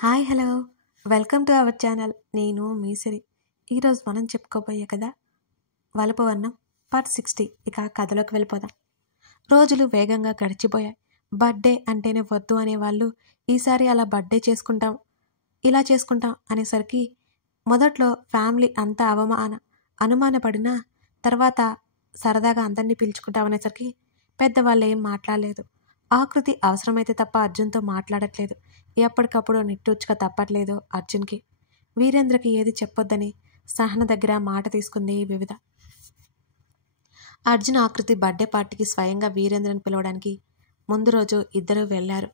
Hi hello welcome to our channel. నేను మీసిరి. ఈరోజు మనం చెప్పుకోబోయే కదా వలపు వర్ణం పార్ట్ 60. ఇక కథలోకి వెళ్ళిపోదాం. రోజులు వేగంగా గడిచిపోయాయి. బర్త్డే అంటేనే వద్దు అనేవాళ్ళు ఈసారి అలా బర్త్డే చేసుకుంటాం, ఇలా చేసుకుంటాం అనేసరికి మొదట్లో ఫ్యామిలీ అంతా అనుమానపడినా తర్వాత సరదాగా అందరినీ పిలుచుకుంటాం అనేసరికి పెద్దవాళ్ళు ఏం మాట్లాడలేదు. ఆకృతి అవసరమైతే తప్ప అర్జున్తో మాట్లాడట్లేదు. ఎప్పటికప్పుడు నిట్టూర్చుక తప్పట్లేదు అర్జున్కి. వీరేంద్రకి ఏది చెప్పొద్దని సహన దగ్గర మాట తీసుకుంది వివిధ. అర్జున్ ఆకృతి బర్త్డే పార్టీకి స్వయంగా వీరేంద్రని పిలవడానికి ముందు రోజు ఇద్దరూ వెళ్లారు.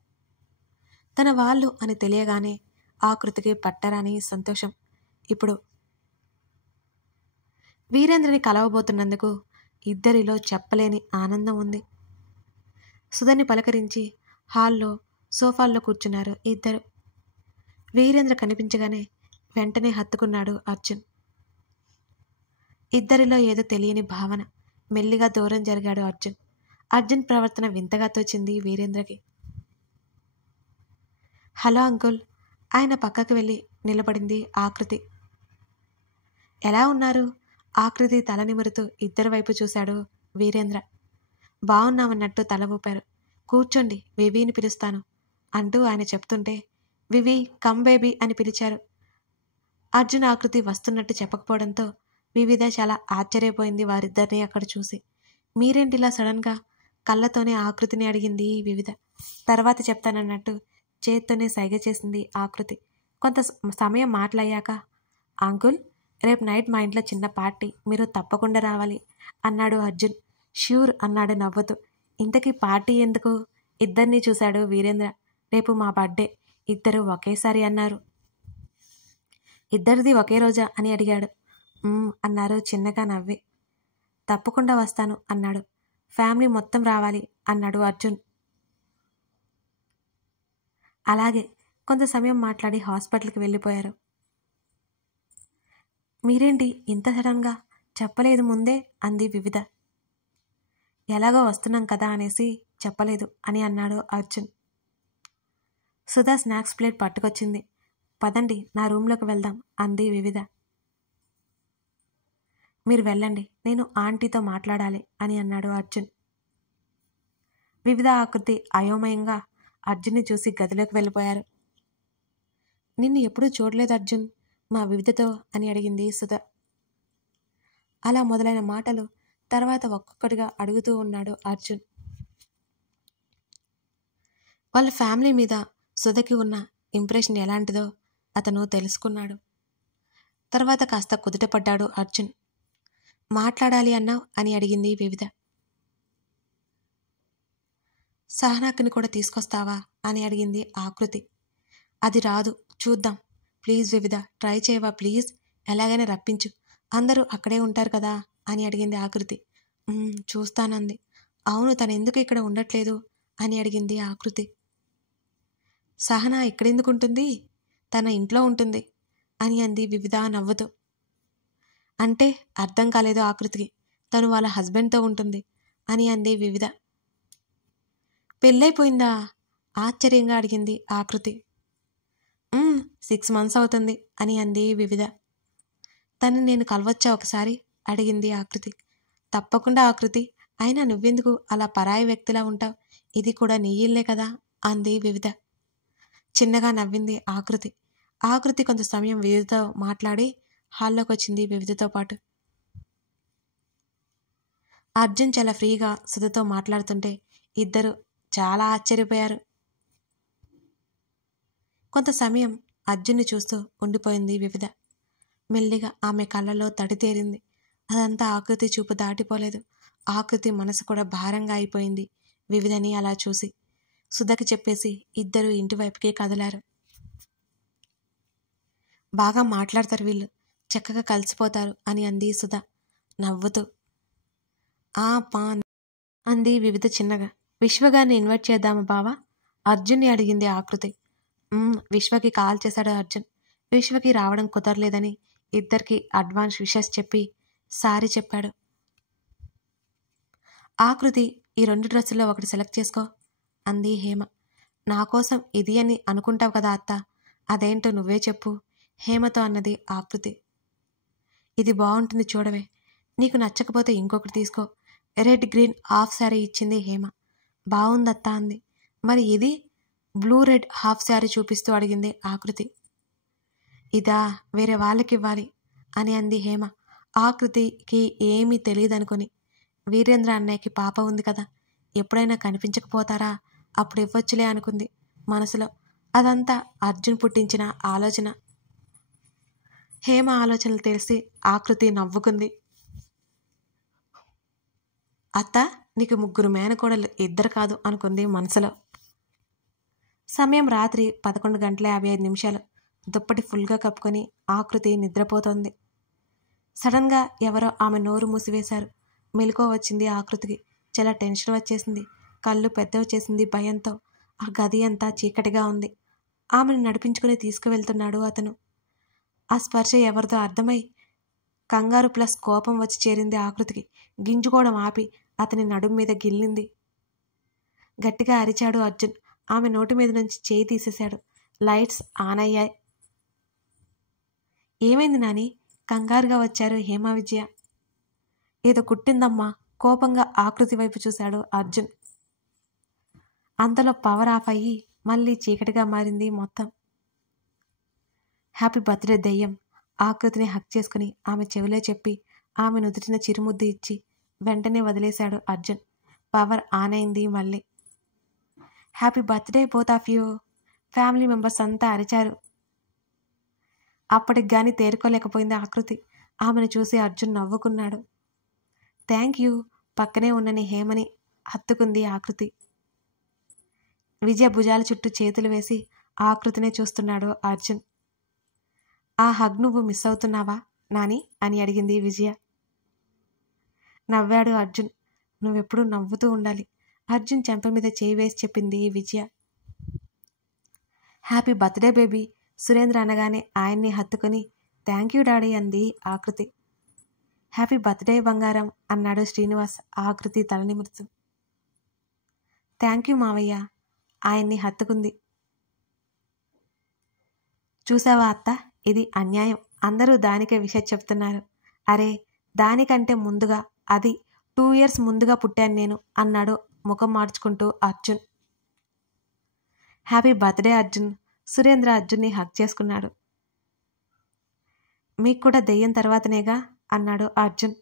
తన వాళ్ళు అని తెలియగానే ఆకృతికి పట్టరాని సంతోషం. ఇప్పుడు వీరేంద్రని కలవబోతున్నందుకు ఇద్దరిలో చెప్పలేని ఆనందం ఉంది. సుధని పలకరించి హాల్లో సోఫాల్లో కూర్చున్నారు ఇద్దరు. వీరేంద్ర కనిపించగానే వెంటనే హత్తుకున్నాడు అర్జున్. ఇద్దరిలో ఏదో తెలియని భావన. మెల్లిగా దూరం జరిగాడు అర్జున్. అర్జున్ ప్రవర్తన వింతగా తోచింది వీరేంద్రకి. Hello uncle. ఆయన పక్కకి వెళ్ళి నిలబడింది ఆకృతి. ఎలా ఉన్నారు? ఆకృతి తల నిమురుతూ ఇద్దరి వైపు చూశాడు వీరేంద్ర. బాగున్నామన్నట్టు తల ఊపారు. కూర్చోండి, వివిని పిలుస్తాను అంటూ ఆయన చెప్తుంటే వివి కమ్ బేబీ అని పిలిచారు. అర్జున్ ఆకృతి వస్తున్నట్టు చెప్పకపోవడంతో వివిధ చాలా ఆశ్చర్యపోయింది వారిద్దరిని అక్కడ చూసి. మీరేంటిలా సడన్గా? కళ్ళతోనే ఆకృతిని అడిగింది వివిధ. తర్వాత చెప్తానన్నట్టు చేత్తోనే సైగ చేసింది ఆకృతి. కొంత సమయం మాట్లాడాక, అంకుల్ రేపు నైట్ మా ఇంట్లో చిన్న పార్టీ, మీరు తప్పకుండా రావాలి అన్నాడు అర్జున్. ష్యూర్ అన్నాడు నవ్వుతూ. ఇంతకీ పార్టీ ఎందుకు? ఇద్దరినీ చూశాడు వీరేంద్ర. రేపు మా బర్త్డే. ఇద్దరు ఒకేసారి అన్నారు. ఇద్దరిది ఒకే రోజా అని అడిగాడు. అన్నారు చిన్నగా నవ్వి. తప్పకుండా వస్తాను అన్నాడు. ఫ్యామిలీ మొత్తం రావాలి అన్నాడు అర్జున్. అలాగే. కొంత సమయం మాట్లాడి హాస్పిటల్కి వెళ్ళిపోయారు. మీరేంటి ఇంత సడన్గా? చెప్పలేదు ముందే అంది వివిధ. ఎలాగో వస్తున్నాం కదా అనేసి చెప్పలేదు అని అన్నాడు అర్జున్. సుధా స్నాక్స్ ప్లేట్ పట్టుకొచ్చింది. పదండి నా రూమ్లోకి వెళ్దాం అంది వివిధ. మీరు వెళ్ళండి, నేను ఆంటీతో మాట్లాడాలి అని అన్నాడు అర్జున్. వివిధ ఆకృతి అయోమయంగా అర్జున్ని చూసి గదిలోకి వెళ్ళిపోయారు. నిన్ను ఎప్పుడూ చూడలేదు అర్జున్ మా వివిధతో అని అడిగింది సుధ. అలా మొదలైన మాటలు తర్వాత ఒక్కొక్కటిగా అడుగుతూ ఉన్నాడు అర్జున్. వాళ్ళ ఫ్యామిలీ మీద సుధకి ఉన్న ఇంప్రెషన్ ఎలాంటిదో అతను తెలుసుకున్నాడు. తర్వాత కాస్త కుదుటపడ్డాడు అర్జున్. మాట్లాడాలి అన్నావు అని అడిగింది వివిధ. సహనాకిని కూడా తీసుకొస్తావా అని అడిగింది ఆకృతి. అది రాదు, చూద్దాం. ప్లీజ్ వివిధ, ట్రై చేయవా ప్లీజ్, ఎలాగైనా రప్పించు, అందరూ అక్కడే ఉంటారు కదా అని అడిగింది ఆకృతి. చూస్తానంది. అవును, తను ఎందుకు ఇక్కడ ఉండట్లేదు అని అడిగింది ఆకృతి. సహనా ఇక్కడెందుకు ఉంటుంది, తన ఇంట్లో ఉంటుంది అని అంది వివిధ నవ్వుతూ. అంటే అర్థం కాలేదు ఆకృతికి. తను వాళ్ళ హస్బెండ్తో ఉంటుంది అని అంది వివిధ. పెళ్ళైపోయిందా ఆశ్చర్యంగా అడిగింది ఆకృతి. 6 months అవుతుంది అని అంది వివిధ. తను నేను కలవచ్చా ఒకసారి అడిగింది ఆకృతి. తప్పకుండా ఆకృతి, అయినా నువ్వెందుకు అలా పరాయి వ్యక్తిలా ఉంటావు, ఇది కూడా నీ ఇల్లే కదా అంది వివిధ. చిన్నగా నవ్వింది ఆకృతి. ఆకృతి కొంత సమయం వివిధతో మాట్లాడి హాల్లోకి వచ్చింది వివిధతో పాటు. అర్జున్ చాలా ఫ్రీగా సుధతో మాట్లాడుతుంటే ఇద్దరు చాలా ఆశ్చర్యపోయారు. కొంత సమయం అర్జున్ని చూస్తూ ఉండిపోయింది వివిధ. మెల్లిగా ఆమె కళ్ళలో తడి తేరింది. అదంతా ఆకృతి చూపు దాటిపోలేదు. ఆకృతి మనసు కూడా భారంగా అయిపోయింది వివిధని అలా చూసి. సుధకి చెప్పేసి ఇద్దరు ఇంటివైపుకే కదిలారు. బాగా మాట్లాడతారు వీళ్ళు, చక్కగా కలిసిపోతారు అని అంది సుధ నవ్వుతూ. పా అంది వివిధ చిన్నగా. విశ్వగారిని ఇన్వైట్ చేద్దామా బావా అర్జున్ని అడిగింది ఆకృతి. విశ్వకి కాల్ చేశాడు అర్జున్. విశ్వకి రావడం కుదరలేదని ఇద్దరికి అడ్వాన్స్ విషెస్ చెప్పి సారీ చెప్పాడు. ఆకృతి, ఈ 2 డ్రెస్సుల్లో ఒకటి సెలెక్ట్ చేసుకో అంది హేమ. నా కోసం ఇది అని అనుకుంటావు కదా అత్త, అదేంటో నువ్వే చెప్పు, హేమతో అన్నది ఆకృతి. ఇది బాగుంటుంది చూడవే, నీకు నచ్చకపోతే ఇంకొకటి తీసుకో. రెడ్ గ్రీన్ హాఫ్ శారీ ఇచ్చింది హేమ. బాగుందత్తా అంది. మరి ఇది బ్లూ రెడ్ హాఫ్ శారీ చూపిస్తూ అడిగింది ఆకృతి. ఇదా, వేరే వాళ్ళకి ఇవ్వాలి అని అంది హేమ. ఆకృతికి ఏమీ తెలియదనుకొని, వీరేంద్ర అన్నయ్యకి పాప ఉంది కదా, ఎప్పుడైనా కనిపించకపోతారా, అప్పుడు ఇవ్వచ్చులే అనుకుంది మనసులో. అదంతా అర్జున్ పుట్టించిన ఆలోచన. హేమ ఆలోచనలు తెలిసి ఆకృతి నవ్వుకుంది. అత్త, నీకు 3 మేనకోడలు, 2 కాదు అనుకుంది మనసులో. సమయం రాత్రి 11:55. దుప్పటి ఫుల్గా కప్పుకొని ఆకృతి నిద్రపోతోంది. సడన్గా ఎవరో ఆమె నోరు మూసివేశారు. మెలకువ వచ్చింది ఆకృతికి. చాలా టెన్షన్ వచ్చేసింది. కళ్ళు పెద్దవి చేసింది భయంతో. ఆ గది అంతా చీకటిగా ఉంది. ఆమెను నడిపించుకుని తీసుకువెళ్తున్నాడు అతను. ఆ స్పర్శ ఎవరిదో అర్థమై కంగారు ప్లస్ కోపం వచ్చి చేరింది ఆకృతికి. గింజుకోవడం ఆపి అతని నడుం మీద గిల్లింది. గట్టిగా అరిచాడు అర్జున్. ఆమె నోటి మీద నుంచి చేయి తీసేశాడు. లైట్స్ ఆన్ అయ్యాయి. ఏమైంది నాని, కంగారుగా వచ్చారు హేమ విజయ. ఏదో కుట్టిందమ్మా, కోపంగా ఆకృతి వైపు చూశాడు అర్జున్. అంతలో పవర్ ఆఫ్ అయ్యి మళ్ళీ చీకటిగా మారింది మొత్తం. హ్యాపీ బర్త్డే దెయ్యం, ఆకృతిని హక్ చేసుకుని ఆమె చెవిలో చెప్పి ఆమె నుదుటిన చిరుముద్దు ఇచ్చి వెంటనే వదిలేశాడు అర్జున్. పవర్ ఆన్ అయింది మళ్ళీ. Happy birthday both of you, family members అంతా అరిచారు. అప్పటికి గాని తేరుకోలేకపోయింది ఆకృతి. ఆమెను చూసి అర్జున్ నవ్వుకున్నాడు. థ్యాంక్ యూ, పక్కనే ఉన్నని హేమని హత్తుకుంది ఆకృతి. విజయ భుజాల చుట్టూ చేతులు వేసి ఆకృతినే చూస్తున్నాడు అర్జున్. ఆ హగ్ నువ్వు మిస్ అవుతున్నావా నాని అని అడిగింది విజయ. నవ్వాడు అర్జున్. నువ్వెప్పుడు నవ్వుతూ ఉండాలి, అర్జున్ చెంప మీద చేయి వేసి చెప్పింది విజయ. హ్యాపీ బర్త్డే బేబీ, సురేంద్ర అనగానే ఆయన్ని హత్తుకొని థ్యాంక్ యూ డాడీ అంది ఆకృతి. హ్యాపీ బర్త్డే బంగారం అన్నాడు శ్రీనివాస్ ఆకృతి తల నిమురుతూ. థ్యాంక్ యూ మావయ్య, ఆయన్ని హత్తుకుంది. చూసావా అత్త, ఇది అన్యాయం, అందరూ దానికే విషయం చెప్తున్నారు. అరే, దానికంటే ముందుగా, అది 2 years ముందుగా పుట్టాను నేను అన్నాడు ముఖం మార్చుకుంటూ అర్జున్. హ్యాపీ బర్త్డే అర్జున్, సురేంద్ర అర్జున్ని హక్ చేసుకున్నాడు. మీకు కూడా దెయ్యం తర్వాతనేగా అన్నాడు అర్జున్.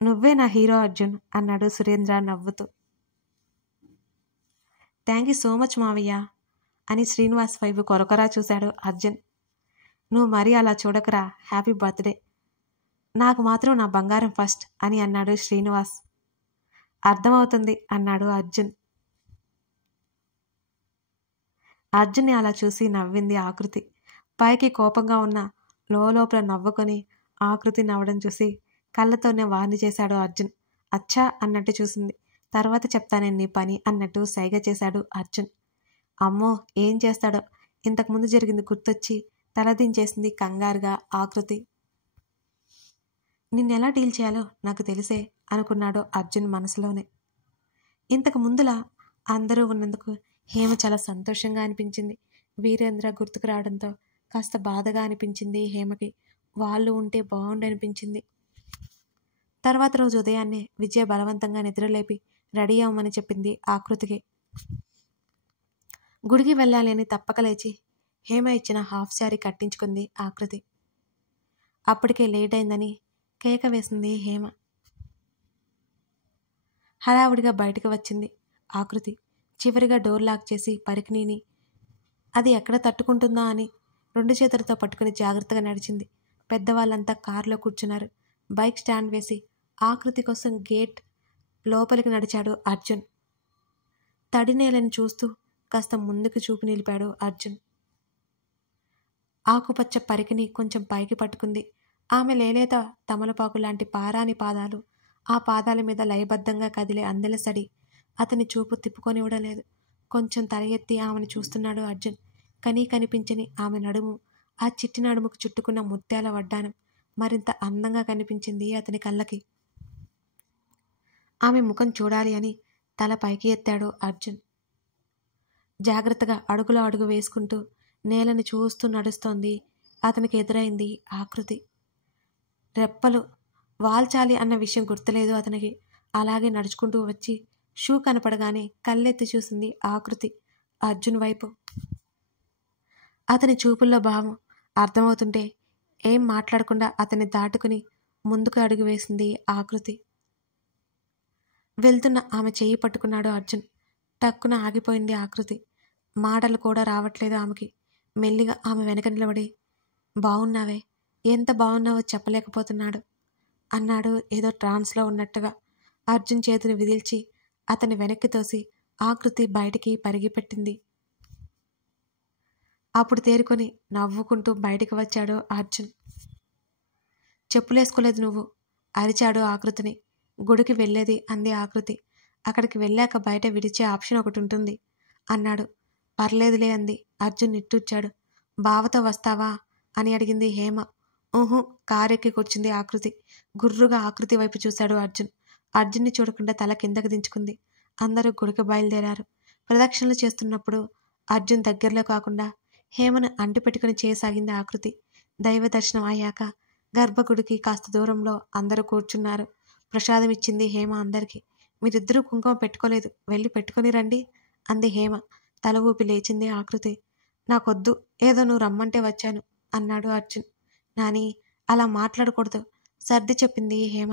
నువ్వే నా హీరో అర్జున్ అన్నాడు సురేంద్ర నవ్వుతూ. థ్యాంక్ యూ సో మచ్ మావయ్య అని శ్రీనివాస్ వైపు కొరకొరా చూశాడు అర్జున్. నువ్వు మరీ అలా చూడకురా, హ్యాపీ బర్త్డే, నాకు మాత్రం నా బంగారం ఫస్ట్ అని అన్నాడు శ్రీనివాస్. అర్థమవుతుంది అన్నాడు అర్జున్. అర్జున్ని అలా చూసి నవ్వింది ఆకృతి. పైకి కోపంగా ఉన్న లోపల నవ్వుకొని ఆకృతి నవ్వడం చూసి కళ్ళతోనే వార్ని చేశాడు అర్జున్. అచ్చా అన్నట్టు చూసింది. తర్వాత చెప్తానే నీ పని అన్నట్టు సైగ చేశాడు అర్జున్. అమ్మో, ఏం చేస్తాడో, ఇంతకుముందు జరిగింది గుర్తొచ్చి తలదించేసింది కంగారుగా ఆకృతి. నిన్నెలా డీల్ చేయాలో నాకు తెలిసే అనుకున్నాడు అర్జున్ మనసులోనే. ఇంతకు ముందులా అందరూ ఉన్నందుకు హేమ చాలా సంతోషంగా అనిపించింది. వీరేంద్ర గుర్తుకు రావడంతో కాస్త బాధగా అనిపించింది హేమకి. వాళ్ళు ఉంటే బాగుండనిపించింది. తర్వాత రోజు ఉదయాన్నే విజయ బలవంతంగా నిద్రలేపి రెడీ అవ్వమని చెప్పింది ఆకృతికి. గుడికి వెళ్ళాలి అని తప్పక లేచి హేమ ఇచ్చిన హాఫ్ శారీ కట్టించుకుంది ఆకృతి. అప్పటికే లేట్ అయిందని కేక వేసింది హేమ. హడావుడిగా బయటకు వచ్చింది ఆకృతి. చివరిగా డోర్ లాక్ చేసి పరికిణీని అది ఎక్కడ తట్టుకుంటుందా అని 2 చేతులతో పట్టుకుని జాగ్రత్తగా నడిచింది. పెద్దవాళ్ళంతా కారులో కూర్చున్నారు. బైక్ స్టాండ్ వేసి ఆకృతి కోసం గేట్ లోపలికి నడిచాడు అర్జున్. తడి నేలని చూస్తూ కాస్త ముందుకు చూపు నిలిపాడు అర్జున్. ఆకుపచ్చ పరికిని కొంచెం పైకి పట్టుకుంది. ఆమె లేలేత తమలపాకు లాంటి పారాని పాదాలు, ఆ పాదాల మీద లయబద్ధంగా కదిలే అందెల సడి అతని చూపు తిప్పుకొనివ్వడలేదు. కొంచెం తల ఎత్తి ఆమెను చూస్తున్నాడు అర్జున్. కనిపించని ఆమె నడుము, ఆ చిట్టి నడుముకు చుట్టుకున్న ముత్యాల వడ్డానం మరింత అందంగా కనిపించింది అతని కళ్ళకి. ఆమె ముఖం చూడాలి అని తల పైకి ఎత్తాడు అర్జున్. జాగ్రత్తగా అడుగులో అడుగు వేసుకుంటూ నేలని చూస్తూ నడుస్తోంది. అతనికి ఎదురైంది ఆకృతి. రెప్పలు వాల్చాలి అన్న విషయం గుర్తులేదు అతనికి. అలాగే నడుచుకుంటూ వచ్చి షూ కనపడగానే కళ్ళెత్తి చూసింది ఆకృతి అర్జున్ వైపు. అతని చూపుల్లో భావం అర్థమవుతుంటే ఏం మాట్లాడకుండా అతన్ని దాటుకుని ముందుకు అడుగు వేసింది ఆకృతి. వెళ్తున్న ఆమె చెయ్యి పట్టుకున్నాడు అర్జున్. టక్కున ఆగిపోయింది ఆకృతి. మాటలు కూడా రావట్లేదు ఆమెకి. మెల్లిగా ఆమె వెనక నిలబడి, బావున్నావే, ఎంత బావున్నావో చెప్పలేకపోతున్నాడు అన్నాడు ఏదో ట్రాన్స్లో ఉన్నట్టుగా. అర్జున్ చేతిని విదిల్చి అతన్ని వెనక్కి తోసి ఆకృతి బయటికి పరిగిపెట్టింది. అప్పుడు తేరుకొని నవ్వుకుంటూ బయటికి వచ్చాడు అర్జున్. చెప్పులేసుకోలేదు నువ్వు అరిచాడు ఆకృతిని. గుడికి వెళ్ళేది అంది ఆకృతి. అక్కడికి వెళ్ళాక బయట విడిచే ఆప్షన్ ఒకటి ఉంటుంది అన్నాడు. పర్లేదులే అంది. అర్జున్ నిట్టూర్చాడు. బావతో వస్తావా అని అడిగింది హేమ. ఊహు కారెక్కి కూర్చుంది ఆకృతి. గుర్రుగా ఆకృతి వైపు చూశాడు అర్జున్. అర్జున్ని చూడకుండా తల కిందకు దించుకుంది. అందరూ గుడికి బయలుదేరారు. ప్రదక్షిణలు చేస్తున్నప్పుడు అర్జున్ దగ్గరలో కాకుండా హేమను అంటిపెట్టుకుని చేయసాగింది ఆకృతి. దైవ దర్శనం అయ్యాక గర్భగుడికి కాస్త దూరంలో అందరూ కూర్చున్నారు. ప్రసాదం ఇచ్చింది హేమ అందరికీ. మీరిద్దరూ కుంకుమ పెట్టుకోలేదు, వెళ్ళి పెట్టుకుని రండి అంది హేమ. తల ఊపి లేచింది ఆకృతి. నాకొద్దు, ఏదో నువ్వు రమ్మంటే వచ్చాను అన్నాడు అర్జున్. నాని అలా మాట్లాడకూడదు సర్ది చెప్పింది హేమ.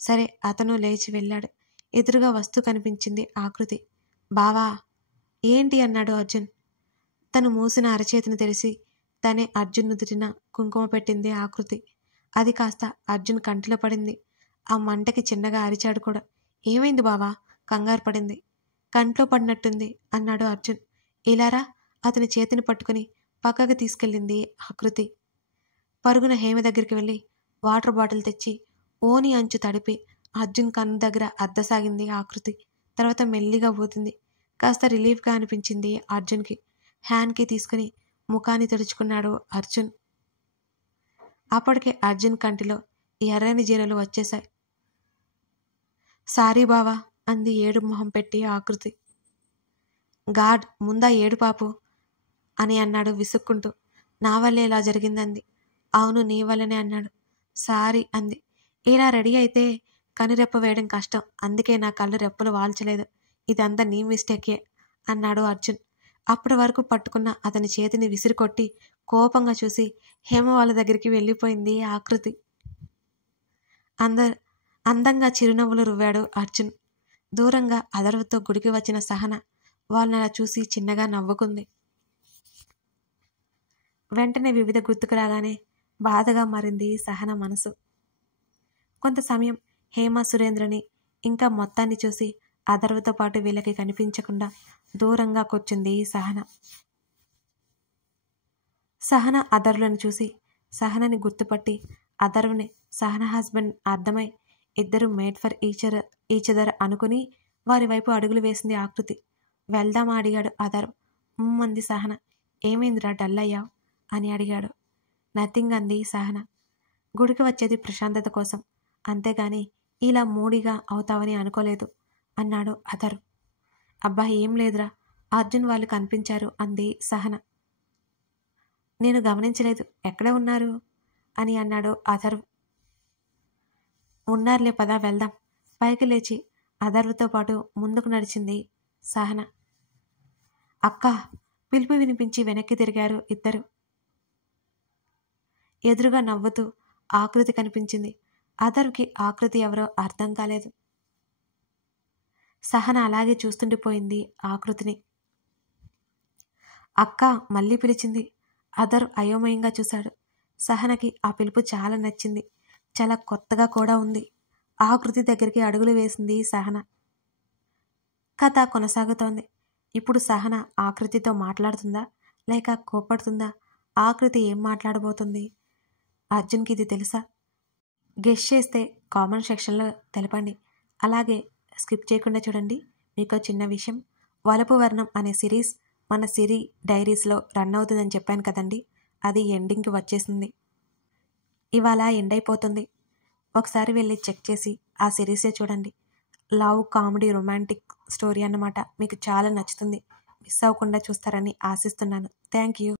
సరే అతను లేచి వెళ్ళాడు. ఎదురుగా వస్తూ కనిపించింది ఆకృతి. బావా ఏంటి అన్నాడు అర్జున్. తను మూసిన అరచేతిని తెరిచి తనే అర్జున్ నుదుటిన కుంకుమ పెట్టింది ఆకృతి. అది కాస్త అర్జున్ కంటిలో పడింది. ఆ మంటకి చిన్నగా అరిచాడు కూడా. ఏమైంది బావా కంగారు పడింది. కంట్లో పడినట్టుంది అన్నాడు అర్జున్. ఇలారా అతని చేతిని పట్టుకుని పక్కకు తీసుకెళ్ళింది ఆకృతి. పరుగున హేమ దగ్గరికి వెళ్ళి వాటర్ బాటిల్ తెచ్చి ఓని అంచు తడిపి అర్జున్ కన్ను దగ్గర అద్దసాగింది ఆకృతి. తర్వాత మెల్లిగా ఊతింది. కాస్త రిలీఫ్గా అనిపించింది అర్జున్కి. హ్యాండ్కి తీసుకుని ముఖాన్ని తుడుచుకున్నాడు అర్జున్. అప్పటికే అర్జున్ కంటిలో ఎర్రని జీరలు వచ్చేశాయి. సారీ బావా అంది ఏడు మొహం పెట్టి ఆకృతి. గాడ్ ముందా ఏడు పాపు అని అన్నాడు విసుక్కుంటూ. నా వల్లే ఇలా జరిగిందంది. అవును నీ వల్లనే అన్నాడు. సారీ అంది. ఇలా రెడీ అయితే కనురెప్ప వేయడం కష్టం, అందుకే నా కళ్ళు రెప్పలు వాల్చలేదు. ఇదంతా నీ మిస్టేకే అన్నాడు అర్జున్. అప్పటి వరకు పట్టుకున్న అతని చేతిని విసిరికొట్టి కోపంగా చూసి హేమ వాళ్ళ దగ్గరికి వెళ్ళిపోయింది ఆకృతి. అందంగా చిరునవ్వులు రువ్వాడు అర్జున్. దూరంగా అదర్వతో గుడికి వచ్చిన సహన వాళ్ళని అలా చూసి చిన్నగా నవ్వుకుంది. వెంటనే వివిధ గుర్తుకు రాగానే బాధగా మారింది సహన మనసు. కొంత సమయం హేమ సురేంద్రని ఇంకా మొత్తాన్ని చూసి అదర్వతో పాటు వీళ్ళకి కనిపించకుండా దూరంగా కూర్చుంది సహన. సహన అదర్వలను చూసి సహనని గుర్తుపట్టి అదర్వని సహన హస్బెండ్ అర్థమై ఇద్దరు మేడ్ ఫర్ ఈచదర్ అనుకుని వారి వైపు అడుగులు వేసింది ఆకృతి. వెళ్దామా అడిగాడు అదర్వ్. అంది సహన. ఏమైందిరా డల్ అయ్యావు అని అడిగాడు. నథింగ్ అంది సహన. గుడికి వచ్చేది ప్రశాంతత కోసం, అంతేగాని ఇలా మూడిగా అవుతావని అనుకోలేదు అన్నాడు అదర్వ్. అబ్బా ఏం లేదురా, అర్జున్ వాళ్ళు కనిపించారు అంది సహన. నేను గమనించలేదు, ఎక్కడ ఉన్నారు అని అన్నాడు అదర్వ్. ఉన్నారులే పదా వెళ్దాం. పైకి లేచి అదర్వ్తో పాటు ముందుకు నడిచింది సహన. అక్క పిలుపు వినిపించి వెనక్కి తిరిగారు ఇద్దరు. ఎదురుగా నవ్వుతూ ఆకృతి కనిపించింది. అదర్వ్కి ఆకృతి ఎవరో అర్థం కాలేదు. సహన అలాగే చూస్తుండిపోయింది ఆకృతిని. అక్క మళ్ళీ పిలిచింది. అదర్వ్ అయోమయంగా చూశాడు. సహనకి ఆ పిలుపు చాలా నచ్చింది. చాలా కొత్తగా కూడా ఉంది. ఆకృతి దగ్గరికి అడుగులు వేసింది సహన. కథ కొనసాగుతోంది. ఇప్పుడు సహన ఆకృతితో మాట్లాడుతుందా లేక కోపడుతుందా? ఆకృతి ఏం మాట్లాడబోతుంది? అర్జున్కి ఇది తెలుసా? గెస్ చేస్తే కామెంట్ సెక్షన్లో తెలపండి. అలాగే స్కిప్ చేయకుండా చూడండి. మీకు చిన్న విషయం, వలపు వర్ణం అనే సిరీస్ మన సిరి డైరీస్లో రన్ అవుతుందని చెప్పాను కదండి, అది ఎండింగ్కి వచ్చేసింది. ఇవాళ ఎండ్ అయిపోతుంది. ఒకసారి వెళ్ళి చెక్ చేసి ఆ సిరీసే చూడండి. లవ్ కామెడీ రొమాంటిక్ స్టోరీ అన్నమాట. మీకు చాలా నచ్చుతుంది. మిస్ అవ్వకుండా చూస్తారని ఆశిస్తున్నాను. Thank you.